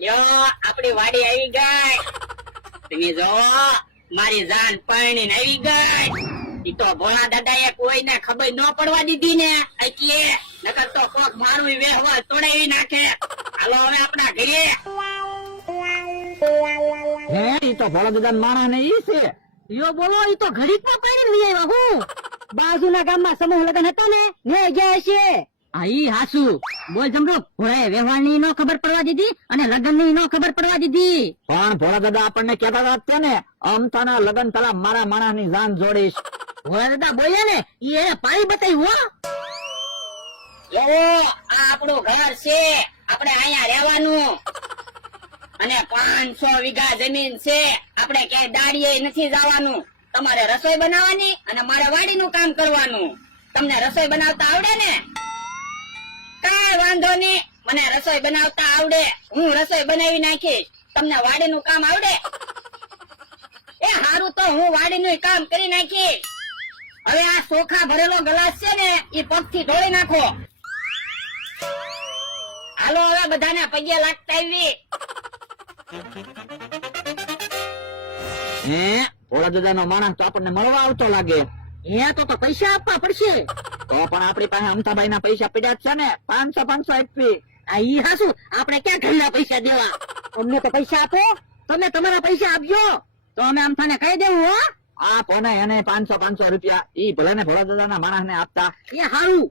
લ્યો આપણી વાડી આવી ગઈ. તમે જો મારી જાન પરણીને આવી ગઈ. ઈ તો ભોળા દાદા એ કોઈને ખબર ન પડવા દીધી ને. એટલે નકર તો કોક મારું વ્યવહાર તોડાવી નાખે. હાલો હવે આપણા ઘરે. હે ઈ તો ભોળા માણસ ને ઈ છે. યો બોલો ઈ તો ઘડીકમાં પાણી લઈ આવ્યા હું. બાજુના ગામમાં સમૂહ લગન હતા ને ને ગયા છે આ ઈ હાસુ. બોલ જમરો ભોળાએ વ્યવહાર નો ખબર પડવા દીધી અને લગ્નની નો ખબર પડવા દીધી. પણ ભોળા દાદા આપણને કહેતા હતા તે ને અમતાના લગ્ન પેલા મારા માણસની જાન જોડીશ. ભોળા દાદા બોલ્યા ને ઈ એને પાડી બતાવ્યું હો. એવો આ આપણું ઘર છે આપણે અહીંયા રહેવાનું. અને પાંચસો વીઘા જમીન છે આપણે ક્યાંય દાડીએ નથી જવાનું. તમારે રસોઈ બનાવવાની અને મારે વાડીનું કામ કરવાનું. તમને રસોઈ બનાવતા આવડે ને? કાંઈ વાંધો નહીં. મને રસોઈ બનાવતા આવડે. હું રસોઈ બનાવી નાખીશ. તમને વાડીનું કામ આવડે? એ હારું તો હું વાડીનું કામ કરી નાખીશ. હવે આ ચોખા ભરેલો ગ્લાસ છે ને એ પગથી ધોળી નાખો. હાલો, હવે બધાને પગે લાગતા આવી. હે? ભોળા દાદા નો માણસ તો આપણને મળવા આવતો લાગે. અહીંયા તો પૈસા આપવા પડશે. તો પણ આપણી પાસે અમતાભાઈ ના પૈસા પડ્યા છે ને. પાંચસો પાંચસો આપી આ ઈ હાસુ. આપણે ક્યાં ઘરના પૈસા દેવા? અમને તો પૈસા આપો. તમે તમારા પૈસા આપજો. તો અમે આમ થાને કહી દેવું હો. આ કોને એને પાંચસો પાંચસો રૂપિયા. ઈ ભલે ને ભોળા દાદા ના માણસ ને આપતા. એ હારું.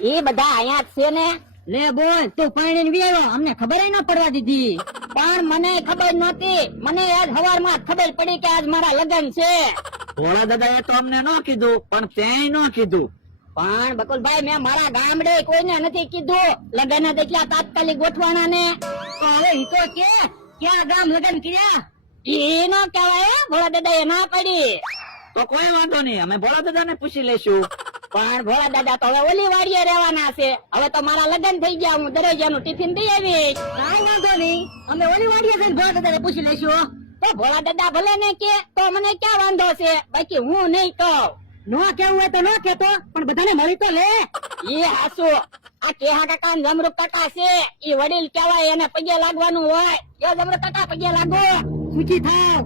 એ બધા અહીંયા છે ને. લે બોલ તું પરણીને વિયેલો અમને ખબર ન પડવા દીધી. પણ મને ખબર નહોતી. મને આજ સવારમાં જ ખબર પડી કે આજ મારા લગ્ન છે. ભોળા દાદા એ તો અમને ન કીધું પણ ત્યાંય ન કીધું. પણ બકુલભાઈ મેં મારા ગામડે કોઈને નથી કીધું લગ્ન એટલા તાત્કાલિક ગોઠવાના ને તો હવે ઈ તો કે ક્યાં ગામ લગ્ન કર્યા? ન કહેવાય ભોળા દાદા એ ના પડી. તો કોઈ વાંધો નહીં અમે ભોળા દાદા ને પૂછી લેશું પણ ભોળા દાદા તો હવે ઓલી વાડીએ રહેવાના છે. હવે તો મારા લગ્ન થઈ ગયા હું દરેજાનું ટિફિન દઈ આવીશ. કાંઈ વાંધો નહીં. અમે ઓલી વાડીએ જઈને ભોળા દાદાને પૂછી લઈશું તો ભોળા દાદા ભલે ને કે તો મને ક્યાં વાંધો છે? બાકી હું નહીં કહું. નો કેવું હોય તો નો કેતો પણ બધાને મળી તો લે. ઈ હાસુ. આ કેહા કાકા ને કાકા છે ઈ વડીલ કહેવાય એને પગે લાગવાનું હોય. યો જમરૂક કાકા પગે લાગો. સુખી થાવ.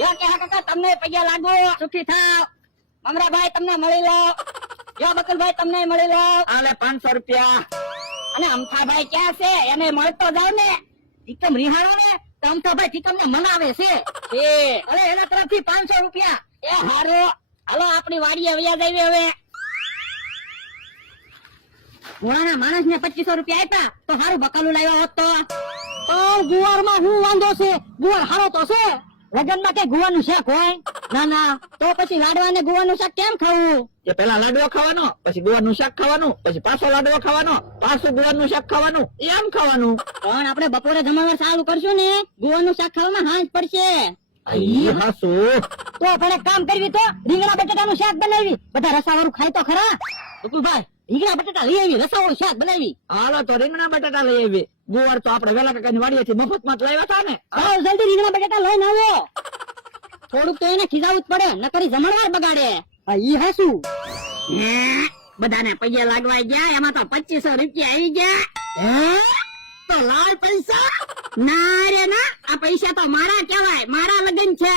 યો કેહા કાકા તમને પગે લાગો. સુખી થાવ. મમરાભાઈ તમને મળી લો. યો બકુલભાઈ તમને મળી લો. આલે પાંચસો રૂપિયા. અને અમથાભાઈ ક્યાં છે? એને મળતો જાવ ને. ટીકમ રિહાણો ને તો અમથાભાઈ ટીકમ ને મનાવે છે. હવે એના તરફથી પાંચસો રૂપિયા. એ, હારો. હાલો, આપણી વાડીએ વ્યા જઈએ હવે. ઘોડાના માણસ ને પચીસો રૂપિયા આપ્યા. તો સારું બકાલું લાવ્યા હોત તો. ગુવારમાં શું વાંધો છે? ગુવાર હારો તો છે. લગનમાં કઈ ગુવારનું શેખ હોય? ના ના. તો પછી લાડવા ને ગુવાનું શાક કેમ ખાવું? કે પેલા લાડવો ખાવાનો પછી ગુવાનું શાક ખાવાનું પછી પાછો લાડવો ખાવાનો પાછું ગુવાનું શાક ખાવાનું એમ ખાવાનું. પણ આપણે બપોરે જમણવાર સારું કરશું ને ગુવાનું શાક ખાવામાં હાંજ પડશે. તો આપણે એક કામ કરવી તો રીંગણા બટેટા નું શાક બનાવી. બધા રસાવાળું ખાય તો ખરા. ગોકુલભાઈ રીંગણા બટેટા લઈ આવી રસાવાળું શાક બનાવી. હાલો તો રીંગણા બટાટા લઈ આવી. ગુવાર તો આપણે વેલા કાકાની વાડીએથી મફતમાં જ લાવ્યા હતા ને. જલ્દી રીંગણા બટેટા લઈને આવો. થોડુંક તો એને ખીજાવું જ પડે નકરી જમણવાર બગાડે. હા ઈ હાસું. બધાને પૈયા લાગવા ગયા એમાં તો પચીસો રૂપિયા આવી ગયા. હે? તો લાલ પૈસા? ના રે ના આ પૈસા તો મારા કહેવાય મારા લગ્ન છે.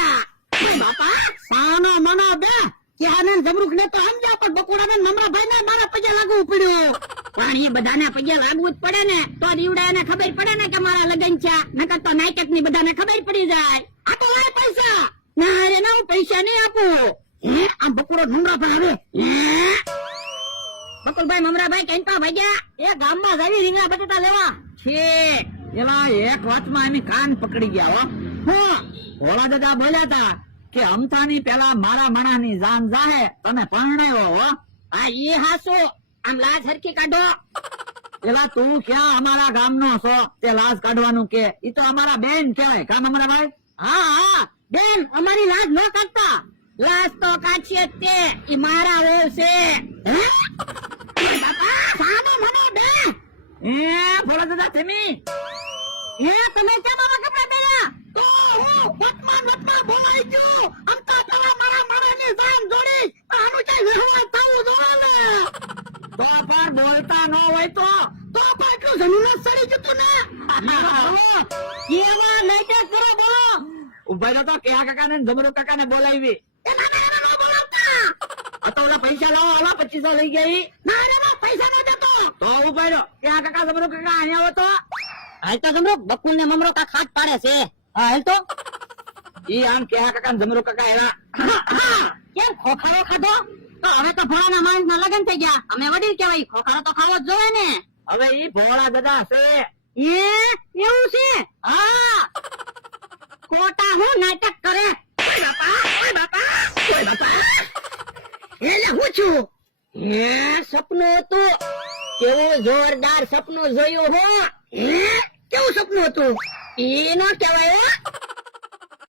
ઓય બાપા સાનો મનો બે કે આને જમરૂખ ને તો સમજ્યા પણ બકોડા ને નમરા ભાઈ ને મારા પગે લાગવું પડ્યું. પણ એ બધાને પગે લાગવું જ પડે ને તો દીવડા એને ખબર પડે ને કે મારા લગ્ન છે. નકર તો નાટકની બધાને ખબર પડી જાય. આ તો લાલ પૈસા. ના રે ના, હું પૈસા નહીં આપું. હે આ બકોડો નમરા ભાઈ આવે બકુલભાઈ મમરાભાઈ તો ભાગ્યા એ ગામમાં જાવી રીંગણા બટેટા લેવા. છે. એલા, એક વાતમાં એની કાન પકડી ગયા, હો. ભોળા દાદા બોલ્યા હતા કે અમથાની પેલા મારા મણાની જાન જાહે તમે પરણાયો, હો. આ એ હાસુ. આમ લાજ હરખી કાઢો. એલા, તું ક્યાં અમારા ગામનો છો? તે લાજ કાઢવાનું કે ઈ તો અમારા બેન કહેવાય. કામ અમારા ભાઈ? હા હા. બેન અમારી લાજ ન કાઢતા લાજ તો કાઢીએ તે. ઈ મારા વહુ છે. સાનો મને બે. એ ભોળા દાદા થમી. એ તમે કેમ આવા કપડા પહેર્યા? તો હું વટમાં વટમાં બોલાઈ ગયો. આમ તો પેલા મારા મારાની જાન જોડી. આનું કઈ વ્યવહાર થવું જોઈએ તો પણ બોલતા ન હોય તો. તો પણ એટલું જમીન સડી જતું ને. કેવા નાટક કરો બોલો. ઊભા રહ્યો તો કેયા કાકા ને ગમરો કાકા ને બોલાવી તો ઓલા ના ખાધો? તો હવે તો ભોળાના માણસ ના લગન થઈ ગયા. અમે વડીલ કેવાય ખોખારો તો ખાવો જ જોવે ને. હવે ઈ ભોળા બધા છે. એ એવું છે? હા. ખોટા હું નાટક કરે? બાપા બાપા ઓય એટલે હું છું? હે, સપનું હતું? કેવું જોરદાર સપનું જોયું હો? કેવું સપનું હતું? એનો કહેવાય